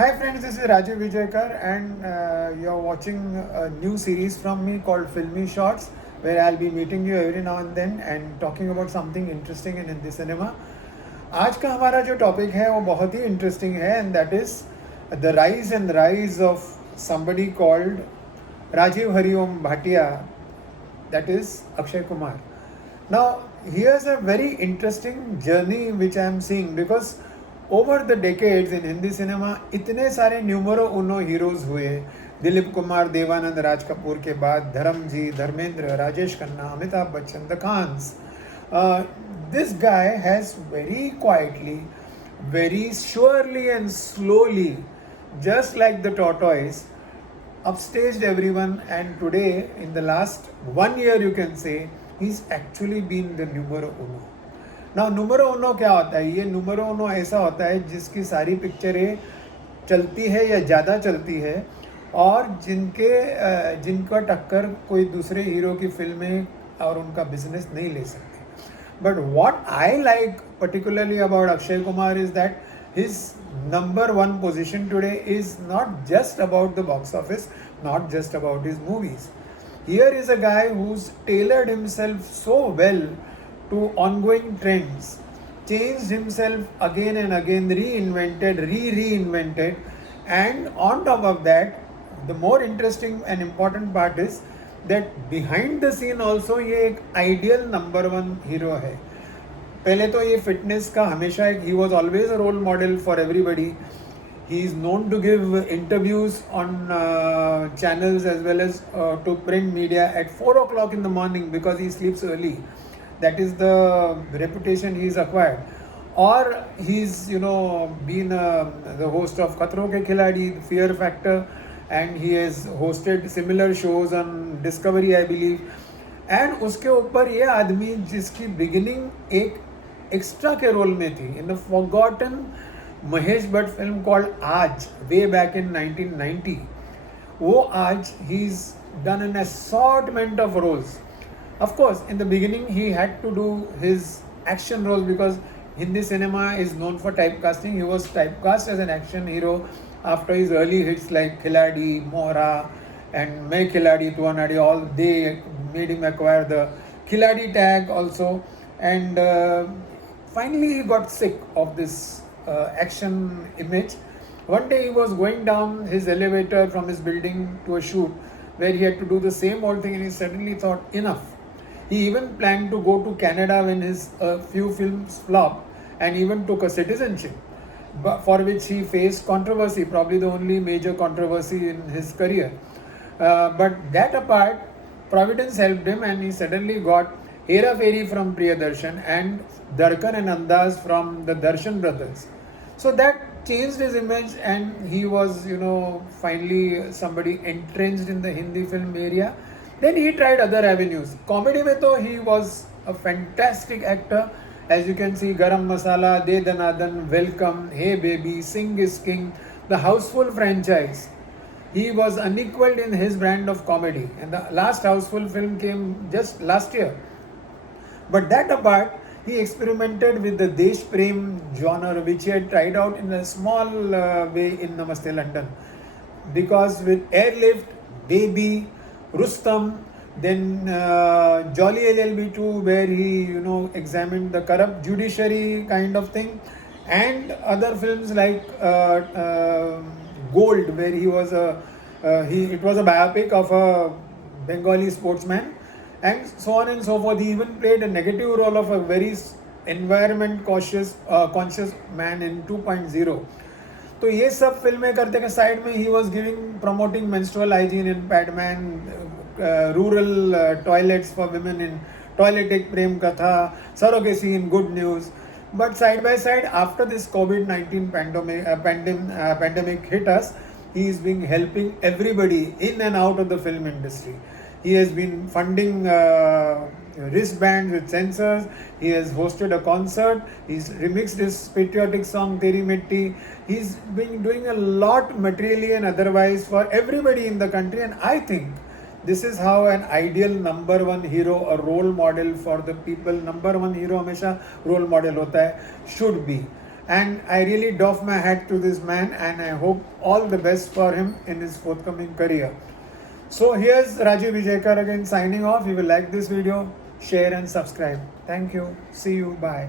Hi friends, this is Rajiv Vijayakar and you're watching a new series from me called Filmy Shots, where I'll be meeting you every now and then and talking about something interesting in Hindi cinema. आज का हमारा जो topic है वो बहुत ही interesting है and that is the rise of somebody called Rajiv Hariom Bhatia, that is Akshay Kumar. Now, here's a very interesting journey which I am seeing because over the decades in Hindi cinema इतने सारे numero उनो heroes हुए. दिलीप कुमार, देवानंद, राज कपूर के बाद Dharamji, Dharmendra, Rajesh Khanna, Amitabh Bachchan, the Khans. This guy has very quietly, very surely and slowly, just like the tortoise, upstaged everyone, and today in the last 1 year you can say he's actually been the numero uno. ना number उनो क्या होता है? ये number उनो ऐसा होता है जिसकी सारी पिक्चरें चलती है या ज़्यादा चलती है और जिनका टक्कर कोई दूसरे हीरो की फिल्में और उनका बिजनेस नहीं ले सकते. But what I like particularly about Akshay Kumar is that his number one position today is not just about the box office, not just about his movies. Here is a guy who's tailored himself so well to ongoing trends, changed himself again and again, reinvented, and on top of that, the more interesting and important part is that behind the scene also ये एक ideal number one hero है. पहले तो ये fitness का हमेशा एक he was always a role model for everybody. He is known to give interviews on channels as well as to print media at 4 o'clock in the morning because he sleeps early. That is the reputation he is acquired. Or he's been the host of Khatron Ke Khiladi, Fear Factor, and he has hosted similar shows on Discovery, I believe. And उसके ऊपर ये आदमी जिसकी beginning एक extra के role में थी in the forgotten Mahesh Bhatt film called Aaj, way back in 1990. वो आज he is done an assortment of roles. Of course in the beginning he had to do his action roles because Hindi cinema is known for type casting. He was type cast as an action hero after his early hits like Khiladi, Mohra and Main Khiladi, Tuanadi, all they made him acquire the Khiladi tag also. And finally he got sick of this action image. One day he was going down his elevator from his building to a shoot where he had to do the same old thing, and he suddenly thought enough. He even planned to go to Canada when his few films flopped and even took a citizenship, but for which he faced controversy, probably the only major controversy in his career. But that apart, Providence helped him and he suddenly got Hera Fairy from Priyadarshan and Darkan and Andaz from the Darshan brothers. So that changed his image and he was, finally somebody entrenched in the Hindi film area. Then he tried other avenues. Comedy mein to he was a fantastic actor. As you can see, Garam Masala, De Danadan, Welcome, Hey Baby, Sing is King, the Houseful franchise. He was unequaled in his brand of comedy, and the last Houseful film came just last year. But that apart, he experimented with the Desh Prem genre, which he had tried out in a small way in Namaste London. Because with Airlift, Baby, Rustam, then Jolly LLB2, where he examined the corrupt judiciary kind of thing, and other films like Gold, where he was it was a biopic of a Bengali sportsman, and so on and so forth. He even played a negative role of a very environment conscious man in 2.0. तो ये सब फिल्में करते के side में he was promoting menstrual hygiene in Padman, rural toilets for women in Toilet Ek Prem Katha, surrogacy in Good News. But side by side, after this COVID-19 pandemic hit us, he has been helping everybody in and out of the film industry. He has been funding wristbands with sensors. He has hosted a concert. He's remixed his patriotic song Teri Mitti. He's been doing a lot materially and otherwise for everybody in the country, and I think this is how an ideal number one hero, a role model for the people, number one hero हमेशा role model होता है, should be. And I really doff my hat to this man, and I hope all the best for him in his forthcoming career. So here's Rajiv Vijayakar again signing off. If you like this video, share and subscribe. Thank you. See you. Bye.